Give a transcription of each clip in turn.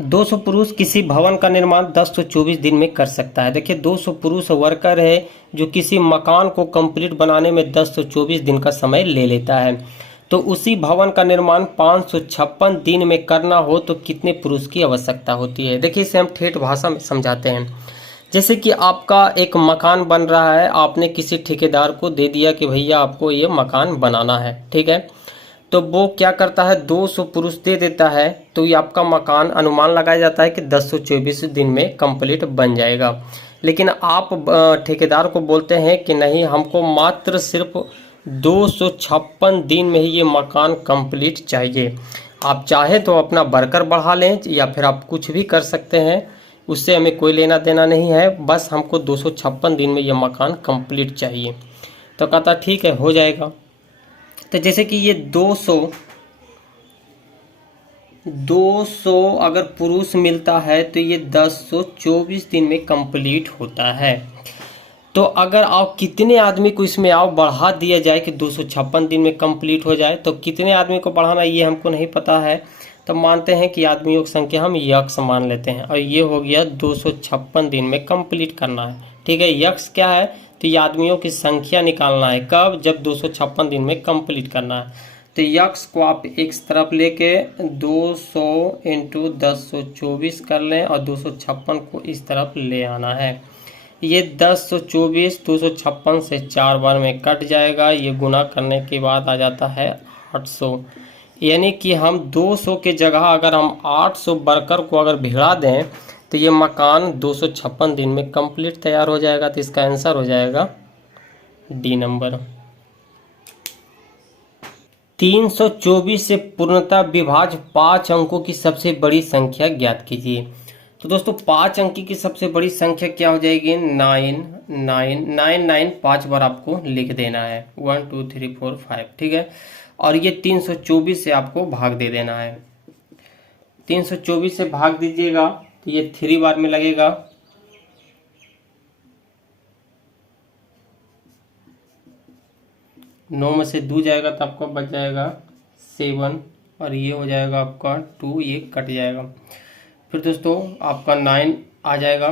200 पुरुष किसी भवन का निर्माण 1024 दिन में कर सकता है। देखिए 200 पुरुष वर्कर है जो किसी मकान को कंप्लीट बनाने में 1024 दिन का समय ले लेता है। तो उसी भवन का निर्माण 556 दिन में करना हो तो कितने पुरुष की आवश्यकता होती है। देखिए इसे हम ठेठ भाषा में समझाते हैं। जैसे कि आपका एक मकान बन रहा है, आपने किसी ठेकेदार को दे दिया कि भैया आपको ये मकान बनाना है, ठीक है। तो वो क्या करता है, 200 पुरुष दे देता है, तो ये आपका मकान अनुमान लगाया जाता है कि 1024 दिन में कंप्लीट बन जाएगा। लेकिन आप ठेकेदार को बोलते हैं कि नहीं, हमको मात्र सिर्फ 256 दिन में ही ये मकान कंप्लीट चाहिए। आप चाहे तो अपना वर्कर बढ़ा लें या फिर आप कुछ भी कर सकते हैं, उससे हमें कोई लेना देना नहीं है, बस हमको 256 दिन में ये मकान कंप्लीट चाहिए। तो कहता ठीक है, हो जाएगा। तो जैसे कि ये 200 अगर पुरुष मिलता है तो ये 1024 दिन में कंप्लीट होता है। तो अगर आप कितने आदमी को इसमें आप बढ़ा दिया जाए कि 256 दिन में कंप्लीट हो जाए, तो कितने आदमी को बढ़ाना ये हमको नहीं पता है। तो मानते हैं कि आदमियों की संख्या हम यक्स मान लेते हैं, और ये हो गया 256 दिन में कंप्लीट करना है, ठीक है। यक्स क्या है, तो ये आदमियों की संख्या निकालना है, कब, जब 256 दिन में कंप्लीट करना है। तो यक्स को आप एक तरफ लेके 200 इंटू 1024 कर लें और 256 को इस तरफ ले आना है। ये 1024 256 से 4 बार में कट जाएगा, ये गुना करने के बाद आ जाता है 800। यानी कि हम 200 के जगह अगर हम 800 वर्कर को अगर भिड़ा दें तो ये मकान 256 दिन में कंप्लीट तैयार हो जाएगा। तो इसका आंसर हो जाएगा डी नंबर। 324 से पूर्णतः विभाज्य 5 अंकों की सबसे बड़ी संख्या ज्ञात कीजिए। तो दोस्तों 5 अंकी की सबसे बड़ी संख्या क्या हो जाएगी, 9 5 बार आपको लिख देना है, 1 2 3 4 5, ठीक है। और ये 324 से आपको भाग दे देना है। 324 से भाग दीजिएगा तो ये 3 बार में लगेगा, 9 में से 2 जाएगा तो आपको बच जाएगा 7, और ये हो जाएगा आपका 2, ये कट जाएगा। फिर दोस्तों आपका 9 आ जाएगा।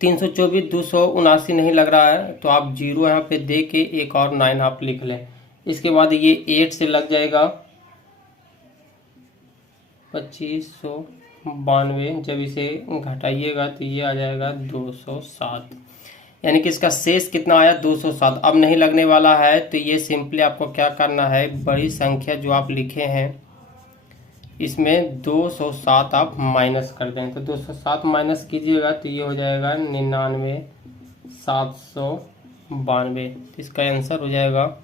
324 279 नहीं लग रहा है तो आप 0 यहाँ पे दे के एक और 9 आप लिख लें। इसके बाद ये 8 से लग जाएगा 2592, जब इसे घटाइएगा तो ये आ जाएगा 207, यानी कि इसका शेष कितना आया, 207। अब नहीं लगने वाला है तो ये सिंपली आपको क्या करना है, बड़ी संख्या जो आप लिखे हैं इसमें 207 आप माइनस कर दें। तो 207 माइनस कीजिएगा तो ये हो जाएगा 99,792। इसका आंसर हो जाएगा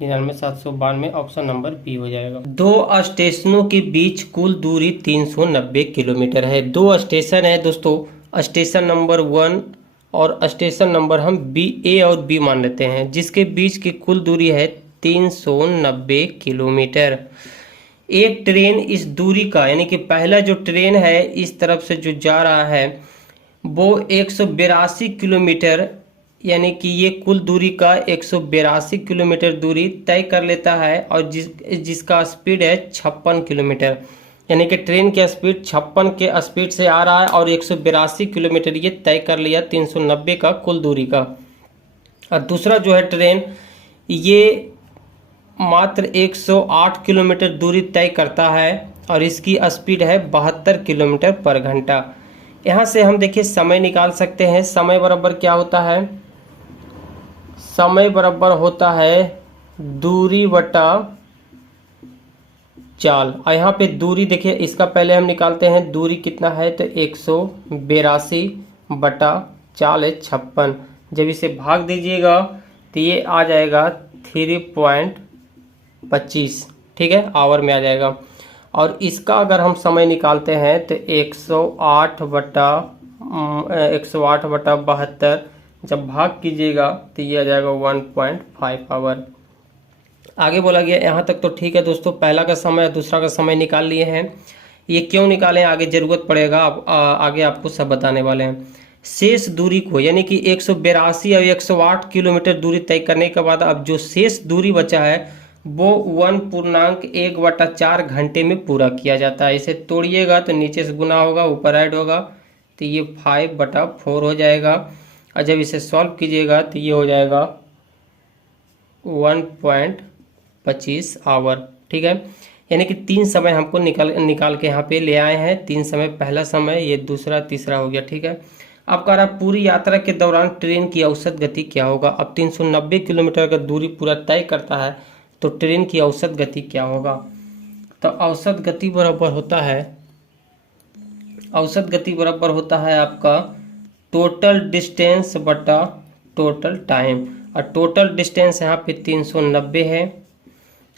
99,792, ऑप्शन नंबर बी हो जाएगा। 2 स्टेशनों के बीच कुल दूरी 390 किलोमीटर है। 2 स्टेशन है दोस्तों, स्टेशन नंबर 1 और स्टेशन नंबर हम बी, ए और बी मान लेते हैं, जिसके बीच की कुल दूरी है 390 किलोमीटर। एक ट्रेन इस दूरी का, यानी कि पहला जो ट्रेन है इस तरफ से जो जा रहा है वो 182 किलोमीटर, यानी कि ये कुल दूरी का 182 किलोमीटर दूरी तय कर लेता है, और जिसका स्पीड है 56 किलोमीटर, यानी कि ट्रेन की स्पीड 56 के स्पीड से आ रहा है और 182 किलोमीटर ये तय कर लिया 390 का कुल दूरी का। और दूसरा जो है ट्रेन, ये मात्र 108 किलोमीटर दूरी तय करता है और इसकी स्पीड है 72 किलोमीटर पर घंटा। यहाँ से हम देखिए समय निकाल सकते हैं। समय बराबर क्या होता है, समय बराबर होता है दूरी बटा चाल। और यहाँ पे दूरी देखिए, इसका पहले हम निकालते हैं दूरी कितना है, तो 182 बटा चाल है 56। जब इसे भाग दीजिएगा तो ये आ जाएगा 3.25, ठीक है, आवर में आ जाएगा। और इसका अगर हम समय निकालते हैं तो 108 बटा 72, जब भाग कीजिएगा तो ये आ जाएगा 1.5 आवर। आगे बोला गया, यहाँ तक तो ठीक है दोस्तों, पहला का समय और दूसरा का समय निकाल लिए हैं। ये क्यों निकालें आगे ज़रूरत पड़ेगा, आगे आपको सब बताने वाले हैं। शेष दूरी को, यानी कि 182 और 108 किलोमीटर दूरी तय करने के बाद अब जो शेष दूरी बचा है वो 1.1/4 घंटे में पूरा किया जाता है। इसे तोड़िएगा तो नीचे से गुना होगा, ऊपर ऐड होगा, तो ये 5/4 हो जाएगा। और जब इसे सॉल्व कीजिएगा तो ये हो जाएगा 1.25 आवर। ठीक है, यानी कि 3 समय हमको निकाल के यहाँ पे ले आए हैं। 3 समय, पहला समय, ये दूसरा, तीसरा हो गया। ठीक है, अब कह रहा पूरी यात्रा के दौरान ट्रेन की औसत गति क्या होगा। अब 390 किलोमीटर का दूरी पूरा तय करता है, तो ट्रेन की औसत गति क्या होगा। तो औसत गति बराबर होता है आपका टोटल डिस्टेंस बटा टोटल टाइम। और टोटल डिस्टेंस यहाँ पे 390 है,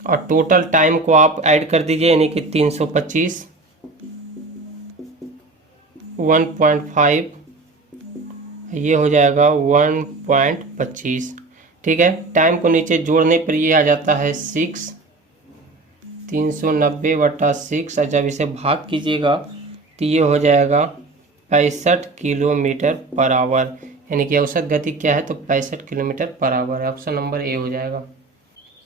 और टोटल टाइम को आप ऐड कर दीजिए, यानी कि 325, 1.5, ये हो जाएगा 1.25। ठीक है, टाइम को नीचे जोड़ने पर ये आ जाता है 6, 390/6। और जब इसे भाग कीजिएगा तो ये हो जाएगा 65 किलोमीटर पर आवर, यानी कि औसत गति क्या है, तो 65 किलोमीटर पर आवर है। ऑप्शन नंबर ए हो जाएगा।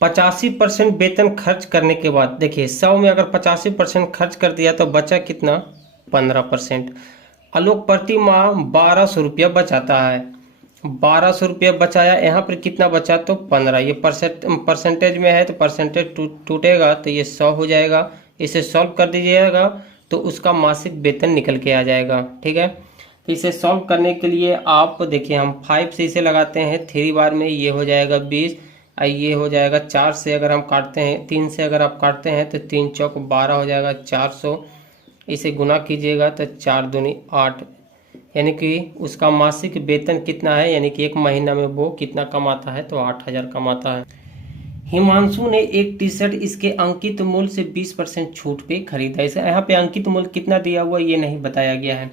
85% वेतन खर्च करने के बाद, देखिए 100 में अगर 85% खर्च कर दिया तो बचा कितना, 15%। आलोक प्रति माह 1200 रुपया बचाता है। 1200 रुपया बचाया, यहाँ पर कितना बचा, तो 15। ये परसेंटेज में है तो परसेंटेज टूटेगा तो ये 100 हो जाएगा। इसे सॉल्व कर दीजिएगा तो उसका मासिक वेतन निकल के आ जाएगा। ठीक है, तो इसे सॉल्व करने के लिए आप देखिए, हम 5 से इसे लगाते हैं 3 बार में, ये हो जाएगा 20। ये हो जाएगा 4 से अगर हम काटते हैं, 3 से अगर आप काटते हैं तो 3 चौक 12 हो जाएगा 400। इसे गुना कीजिएगा तो 4 दूनी 8, यानी कि उसका मासिक वेतन कितना है, यानी कि एक महीना में वो कितना कमाता है, तो 8000 कमाता है। हिमांशु ने एक टी शर्ट इसके अंकित मूल्य से 20% छूट पे खरीदा। इसे यहाँ पे अंकित मूल्य कितना दिया हुआ ये नहीं बताया गया है,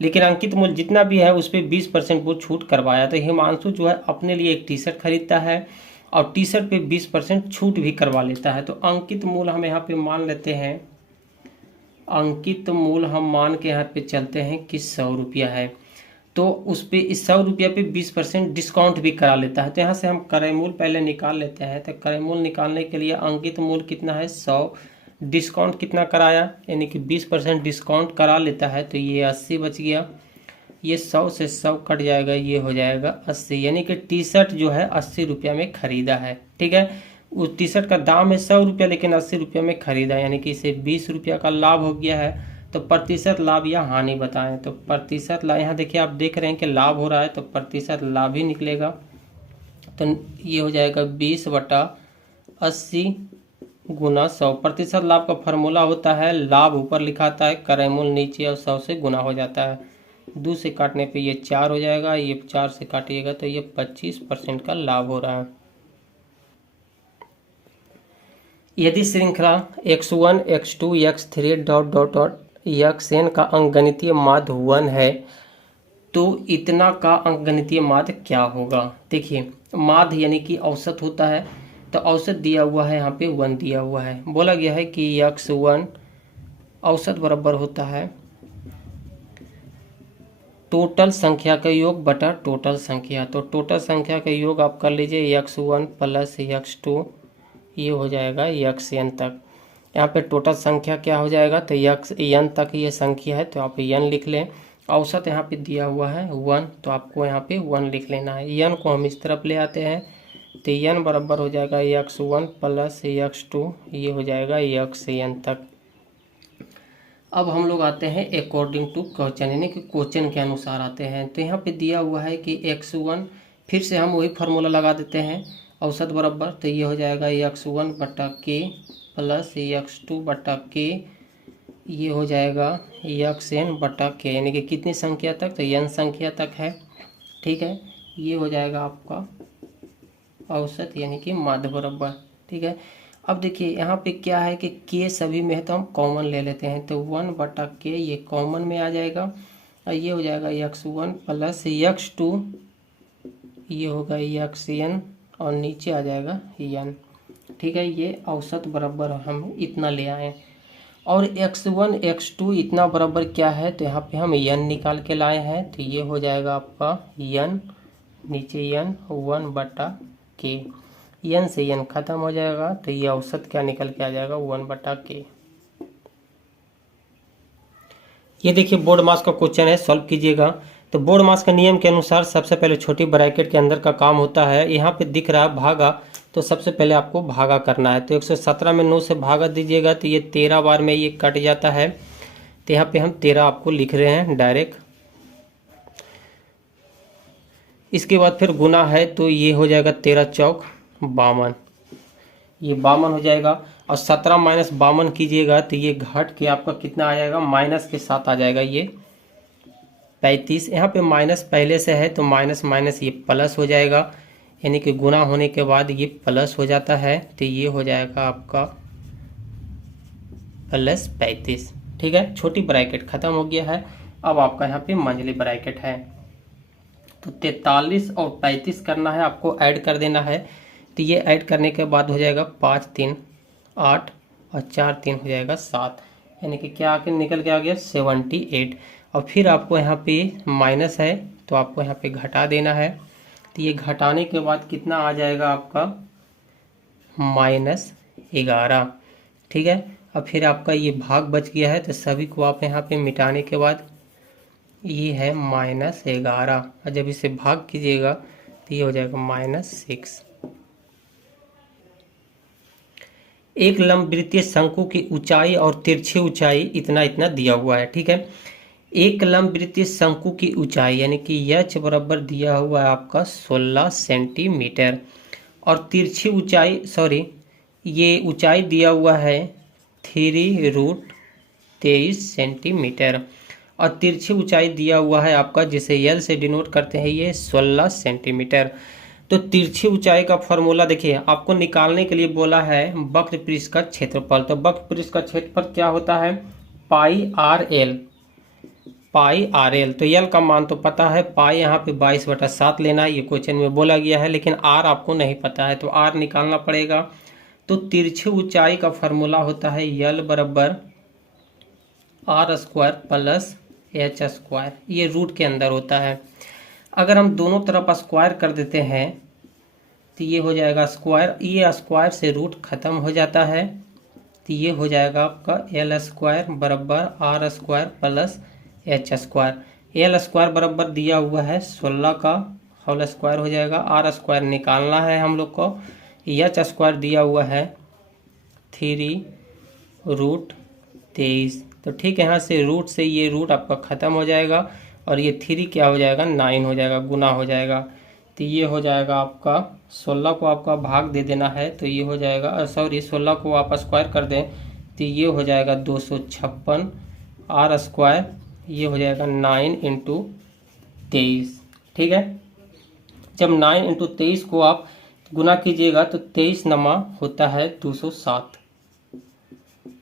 लेकिन अंकित मूल्य जितना भी है उस पर 20% वो छूट करवाया। तो हिमांशु जो है अपने लिए एक टी शर्ट खरीदता है और टी शर्ट पे 20% छूट भी करवा लेता है। तो अंकित मूल्य हम यहाँ पे मान लेते हैं, अंकित मूल्य हम मान के यहाँ पे चलते हैं कि 100 रुपया है, तो उस पे इस 100 रुपया पे 20% डिस्काउंट भी करा लेता है। तो यहाँ से हम क्रय मूल्य पहले निकाल लेते हैं। तो क्रय मूल्य निकालने के लिए अंकित मूल्य कितना है, 100, डिस्काउंट कितना कराया, यानी कि 20% डिस्काउंट करा लेता है, तो ये 80 बच गया। ये 100 से 100 कट जाएगा, ये हो जाएगा 80, यानी कि टी शर्ट जो है 80 रुपया में खरीदा है। ठीक है, उस टी शर्ट का दाम है 100 रुपया, लेकिन 80 रुपया में खरीदा, यानी कि इसे 20 रुपया का लाभ हो गया है। तो प्रतिशत लाभ या हानि बताएं, तो प्रतिशत लाभ, यहाँ देखिए आप देख रहे हैं कि लाभ हो रहा है, तो प्रतिशत लाभ ही निकलेगा। तो ये हो जाएगा 20/80 गुना 100। प्रतिशत लाभ का फॉर्मूला होता है, लाभ ऊपर लिखाता है, क्रय मूल्य नीचे, और 100 से गुना हो जाता है। 2 से काटने पे ये 4 हो जाएगा, ये 4 से काटिएगा तो ये 25% का लाभ हो रहा है। यदि श्रृंखला x1 x2 x3 ... xn का अंकगणितीय माध्य 1 है, तो इतना का अंकगणितीय माध्य क्या होगा। देखिए माध्य यानी कि औसत होता है, तो औसत दिया हुआ है, यहाँ पे 1 दिया हुआ है। बोला गया है कि x1 औसत बराबर होता है टोटल संख्या का योग बटा टोटल संख्या। तो टोटल संख्या का योग आप कर लीजिए x1 प्लस x2, ये हो जाएगा xn तक। यहाँ पे टोटल संख्या क्या हो जाएगा, तो xn तक ये संख्या है, तो आप n लिख लें। औसत यहाँ पे दिया हुआ है 1, तो आपको यहाँ पे 1 लिख लेना है। n को हम इस तरफ ले आते हैं, तो n बराबर हो जाएगा x1 प्लस x2, ये हो जाएगा xn तक। अब हम लोग आते हैं अकॉर्डिंग टू क्वेश्चन, यानी कि क्वेश्चन के अनुसार आते हैं। तो यहाँ पे दिया हुआ है कि x1, फिर से हम वही फार्मूला लगा देते हैं, औसत बराबर, तो ये हो जाएगा x1/k प्लस x2/k, ये हो जाएगा xn/k, यानी कि कितनी संख्या तक, तो n संख्या तक है। ठीक है, ये हो जाएगा आपका औसत यानी कि माध्य बराबर। ठीक है, अब देखिए यहाँ पे क्या है कि k सभी में है, तो हम कॉमन ले लेते हैं, तो 1/k ये कॉमन में आ जाएगा, और ये हो जाएगा x1 प्लस x2, ये होगा xn, और नीचे आ जाएगा n। ठीक है, ये औसत बराबर हम इतना ले आए, और x1 x2 इतना बराबर क्या है, तो यहाँ पे हम n निकाल के लाए हैं, तो ये हो जाएगा आपका n, नीचे n 1/k। n से n खत्म हो जाएगा, तो ये औसत क्या निकल के आ जाएगा 1/k। ये देखिए बोर्ड मास का क्वेश्चन है, सॉल्व कीजिएगा। तो बोर्ड मास के नियम के अनुसार सबसे पहले छोटी ब्रैकेट के अंदर का काम होता है। यहाँ पे दिख रहा है भागा, तो सबसे पहले आपको भागा करना है। तो 117 में 9 से भागा दीजिएगा, तो ये 13 बार में ये कट जाता है। तो यहाँ पे हम 13 आपको लिख रहे हैं डायरेक्ट। इसके बाद फिर गुना है, तो ये हो जाएगा 13 चौक 52, ये 52 हो जाएगा। और 17 माइनस 52 कीजिएगा, तो ये घट के आपका कितना आ जाएगा, माइनस के साथ आ जाएगा ये 35। यहाँ पे माइनस पहले से है, तो माइनस माइनस ये प्लस हो जाएगा, यानी कि गुना होने के बाद ये प्लस हो जाता है। तो ये हो जाएगा आपका प्लस 35। ठीक है, छोटी ब्रैकेट खत्म हो गया है। अब आपका यहाँ पे मंझली ब्रैकेट है, तो 43 और 35 करना है, आपको ऐड कर देना है। तो ये ऐड करने के बाद हो जाएगा 5 3 8 और 4 3 हो जाएगा 7, यानी कि क्या आके निकल के आ गया 78। और फिर आपको यहाँ पे माइनस है, तो आपको यहाँ पे घटा देना है। तो ये घटाने के बाद कितना आ जाएगा आपका -11। ठीक है, और फिर आपका ये भाग बच गया है, तो सभी को आप यहाँ पे मिटाने के बाद ये है -11, और जब इसे भाग कीजिएगा तो ये हो जाएगा -6। एक लंबवृत्तीय शंकु की ऊंचाई और तिरछी ऊंचाई इतना इतना दिया हुआ है। ठीक है, एक लंबवृत्तीय शंकु की ऊंचाई यानी कि h बराबर दिया हुआ है आपका 16 सेंटीमीटर, और तिरछी ऊंचाई ये ऊंचाई दिया हुआ है 3√23 सेंटीमीटर, और तिरछी ऊंचाई दिया हुआ है आपका, जिसे L से डिनोट करते हैं, ये 16 सेंटीमीटर। तो तिरछी ऊंचाई का फॉर्मूला देखिए, आपको निकालने के लिए बोला है वक्र पृष्ठ का क्षेत्रफल। तो वक्र पृष्ठ का क्षेत्रफल क्या होता है, पाई आर एल। तो एल का मान तो पता है, पाई यहाँ पे 22/7 लेना है, ये क्वेश्चन में बोला गया है, लेकिन आर आपको नहीं पता है, तो आर निकालना पड़ेगा। तो तिरछी ऊंचाई का फॉर्मूला होता है यल बराबर r² प्लस h², ये रूट के अंदर होता है। अगर हम दोनों तरफ स्क्वायर कर देते हैं तो ये हो जाएगा स्क्वायर, ये स्क्वायर से रूट खत्म हो जाता है, तो ये हो जाएगा आपका l² बराबर r² प्लस h²। l² बराबर दिया हुआ है 16 का होल स्क्वायर हो जाएगा, r² निकालना है हम लोग को, h² दिया हुआ है 3√23। तो ठीक है, यहाँ से रूट से ये रूट आपका ख़त्म हो जाएगा, और ये 3 क्या हो जाएगा 9 हो जाएगा, गुना हो जाएगा। तो ये हो जाएगा आपका 16 को आपका भाग दे देना है, तो ये हो जाएगा 16 को आप स्क्वायर कर दें तो ये हो जाएगा 256 r², ये हो जाएगा 9 × 23। ठीक है, जब 9 × 23 को आप गुना कीजिएगा तो 23 नमा होता है 207,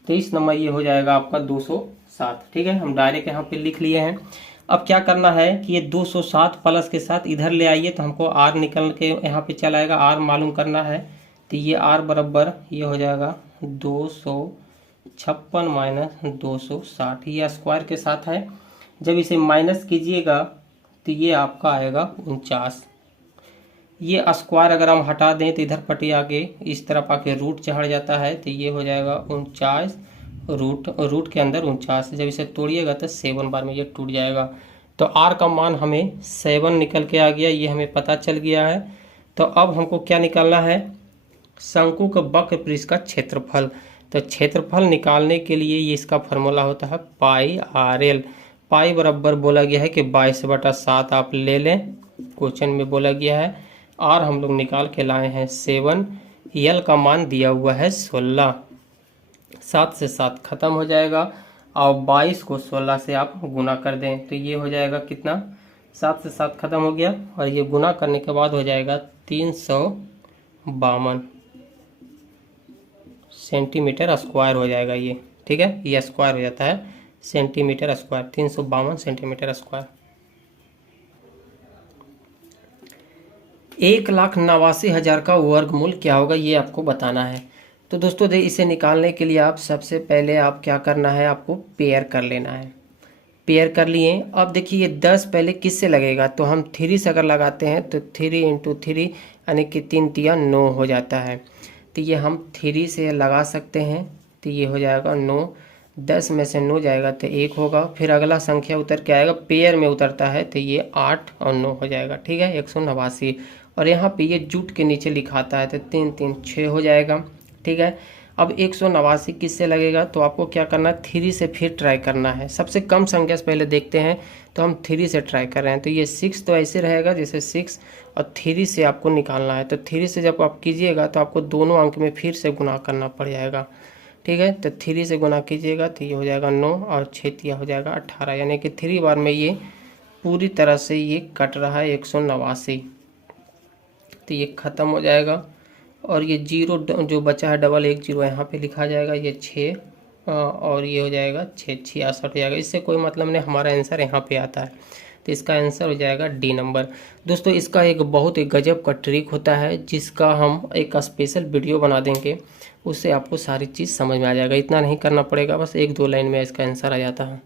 23 नमा ये हो जाएगा आपका 207। ठीक है, हम डायरेक्ट यहाँ पे लिख लिए हैं। अब क्या करना है कि ये 207 प्लस के साथ इधर ले आइए, तो हमको r निकल के यहाँ पे चला आएगा, r मालूम करना है। तो ये r बराबर ये हो जाएगा 256 माइनस 260, ये स्क्वायर के साथ है। जब इसे माइनस कीजिएगा तो ये आपका आएगा 49। ये स्क्वायर अगर हम हटा दें तो इधर पट्टी आके इस तरफ आके रूट चढ़ जाता है, तो ये हो जाएगा 49 रूट के अंदर 49। जब इसे तोड़िएगा तो 7 बार में ये टूट जाएगा। तो r का मान हमें 7 निकल के आ गया, ये हमें पता चल गया है। तो अब हमको क्या निकालना है, शंकु का वक्र पृष्ठ का क्षेत्रफल। तो क्षेत्रफल निकालने के लिए ये इसका फॉर्मूला होता है पाई आर एल। पाई बराबर बोला गया है कि 22/7 आप ले लें, क्वेश्चन में बोला गया है। आर हम लोग निकाल के लाए हैं 7, एल का मान दिया हुआ है 16, 7 से 7 खत्म हो जाएगा, और 22 को 16 से आप गुना कर दें तो ये हो जाएगा कितना, 7 से 7 खत्म हो गया, और ये गुना करने के बाद हो जाएगा 352 सेंटीमीटर स्क्वायर हो जाएगा ये। ठीक है, ये स्क्वायर हो जाता है सेंटीमीटर स्क्वायर, 352 सेंटीमीटर स्क्वायर। 1,89,000 का वर्गमूल क्या होगा ये आपको बताना है। तो दोस्तों इसे निकालने के लिए आप सबसे पहले आप क्या करना है, आपको पेयर कर लेना है। पेयर कर लिए। अब देखिए ये 10 पहले किससे लगेगा, तो हम 3 से अगर लगाते हैं तो 3 इंटू 3 यानी कि 3 तिया 9 हो जाता है। तो ये हम 3 से लगा सकते हैं, तो ये हो जाएगा 9। 10 में से 9 जाएगा तो 1 होगा। फिर अगला संख्या उतर के आएगा, पेयर में उतरता है, तो ये 8 और 9 हो जाएगा। ठीक है, 189। और यहाँ पे ये जुट के नीचे लिखाता है तो 3 3 6 हो जाएगा। ठीक है, अब 189 किससे लगेगा, तो आपको क्या करना है, 3 से फिर ट्राई करना है। सबसे कम संख्या से पहले देखते हैं, तो हम 3 से ट्राई कर रहे हैं। तो ये 6 तो ऐसे रहेगा जैसे 6, और 3 से आपको निकालना है। तो 3 से जब आप कीजिएगा तो आपको दोनों अंक में फिर से गुना करना पड़ जाएगा। ठीक है, तो 3 से गुना कीजिएगा तो ये हो जाएगा 9 और 6 तिया हो जाएगा 18, यानी कि 3 बार में ये पूरी तरह से ये कट रहा है 189। तो ये ख़त्म हो जाएगा। और ये जीरो जो बचा है डबल 1 0 यहाँ पे लिखा जाएगा, ये 6 और ये हो जाएगा 6 66 हो जाएगा। इससे कोई मतलब नहीं, हमारा आंसर यहाँ पे आता है। तो इसका आंसर हो जाएगा डी नंबर। दोस्तों इसका एक बहुत एक गजब का ट्रिक होता है, जिसका हम एक स्पेशल वीडियो बना देंगे, उससे आपको सारी चीज़ समझ में आ जाएगा। इतना नहीं करना पड़ेगा, बस 1-2 लाइन में इसका आंसर आ जाता है।